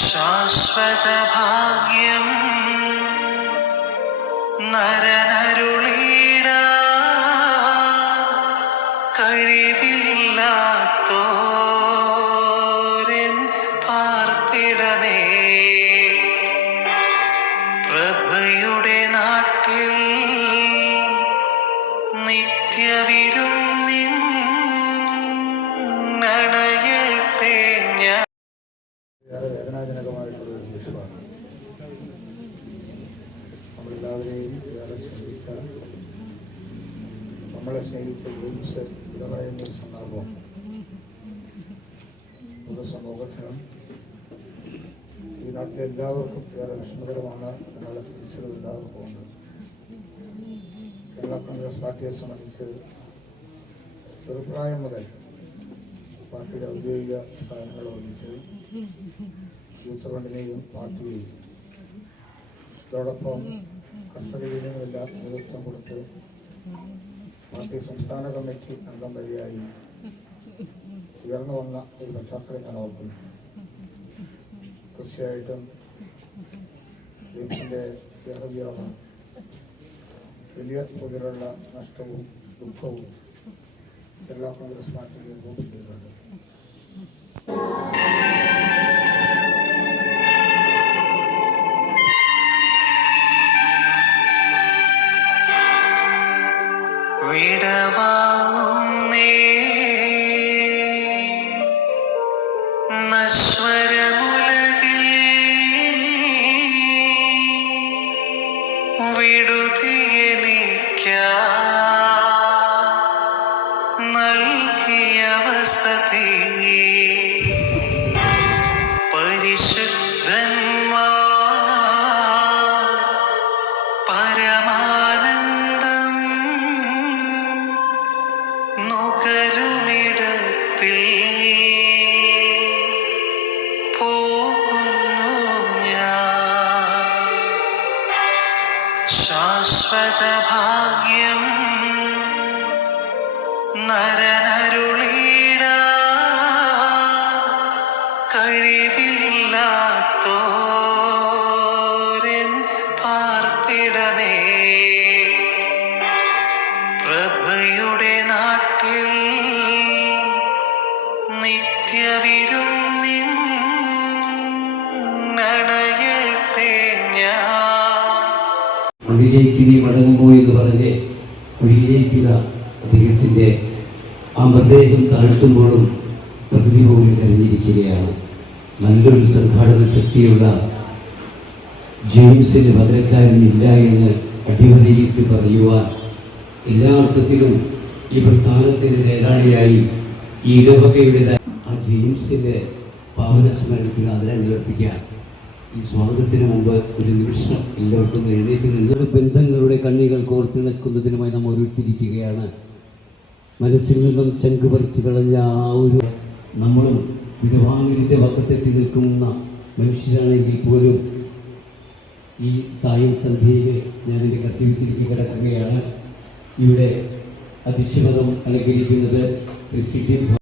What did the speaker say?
ശാശ്വത ഭാഗ്യം നരനരുളീട. കഴിവില്ലാത്തോരൻ പാർപ്പിടമേ. പ്രഭയുടെ നാട്ടിൽ നിത്യവിരുന്നിൻ നിമിഷമാണ് നമ്മളെല്ലാവരെയും ഏറെ സ്നേഹിച്ച നമ്മളെ സ്നേഹിച്ച ജെയിംസ് വിട പറയുന്ന ഒരു സന്ദർഭം. പൊതുസമൂഹത്തിനും ഈ നാട്ടിലെ എല്ലാവർക്കും ഏറെ വിഷമകരമാണ് എന്നുള്ള തിരിച്ചറിവ് എല്ലാവർക്കും ഉണ്ട്. കേരള കോൺഗ്രസ് പാർട്ടിയെ സംബന്ധിച്ച് ചെറുപ്രായം മുതൽ പാർട്ടിയുടെ ഔദ്യോഗിക സ്ഥാനങ്ങൾ വഹിച്ച് യൂത്ത് ഫണ്ടിനെയും പാർട്ടിയെയും അതോടൊപ്പം കർഷക യൂണിയനുമെല്ലാം നേതൃത്വം കൊടുത്ത് പാർട്ടി സംസ്ഥാന കമ്മിറ്റി അംഗം വരെയായി ഉയർന്നു വന്ന ഒരു പശ്ചാത്തലം ഞാൻ ഓർക്കുന്നു. തീർച്ചയായിട്ടും ജെയിംസിന്റെ വേറവ്യോഹം വലിയ തോതിലുള്ള നഷ്ടവും ദുഃഖവും കേരള കോൺഗ്രസ് പാർട്ടിക്ക് അനുഭവപ്പെട്ടിട്ടുണ്ട് വിടവാങ്ങുന്നേ ശാശ്വത ഭാഗ്യം നരനരുളീട കഴിവില്ലാത്തോരൻ പാർപ്പിടമേ. പ്രഭയുടെ നാട്ടിൽ നിത്യവിരുന്നിൻ നടയട്ടെ ഞാൻ. കുഴിയിലേക്ക് നീ മടങ്ങുമോ എന്ന് പറഞ്ഞ് കുഴിയിലേക്കുക അദ്ദേഹത്തിന്റെ ആ മൃതദേഹം താഴ്ത്തുമ്പോഴും പ്രകൃതി പോലും കരഞ്ഞിരിക്കുകയാണ് നല്ലൊരു സംഘാടക ശക്തിയുള്ള ജെയിംസിന് പകരക്കാരനില്ല എന്ന് അടിമതിയിട്ട് പറയുവാൻ എല്ലാ അർത്ഥത്തിലും ഈ പ്രസ്ഥാനത്തിന് നേതാളിയായി ഈ ഇടവകയുടെ ആ ജെയിംസിന്റെ പാവന സ്മരണത്തിന് അതിനെ അർപ്പിക്കാൻ ഈ സ്വാതന്ത്ര്യത്തിന് മുമ്പ് ഒരു നിമിഷം എല്ലാവർക്കും എഴുന്നേറ്റ് നിങ്ങളുടെ ബന്ധങ്ങളുടെ കണ്ണികൾ കോർത്തിണക്കുന്നതിനുമായി നാം ഒരുത്തിരിക്കുകയാണ്. മനസ്സിൽ നിന്നും ചങ്ക് പറിച്ചു കളഞ്ഞ ആ ഒരു നമ്മളും വിധവാമിന്റെ പക്കത്തെത്തി നിൽക്കുന്ന മനുഷ്യരാണെങ്കിൽ പോലും ഈ സായം സന്ധ്യയിൽ ഞാൻ എന്റെ കർത്തവ്യത്തിലേക്ക് കിടക്കുകയാണ്. ഇവിടെ അധ്യക്ഷപദം അലങ്കരിക്കുന്നത് ടി